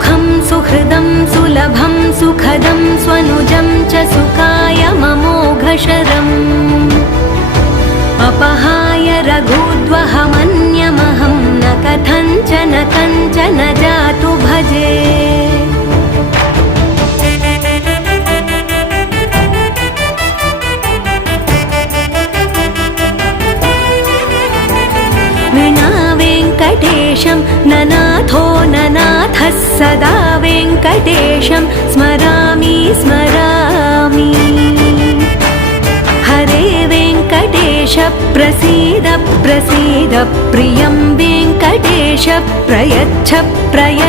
सुखं सुहृदं सुलभं सुखदं स्वनुजं च सुखाय ममोघशरम् अपहाय रघुद्वहमन्यमहं न कथञ्चन कञ्चन जातु भजे। विना वेङ्कटेशं ननाथो ननाथः सदा वेङ्कटेशं स्मरामि स्मरामि। हरे वेङ्कटेश प्रसीद प्रसीद प्रियं वेङ्कटेश प्रयच्छ प्रयच्छ।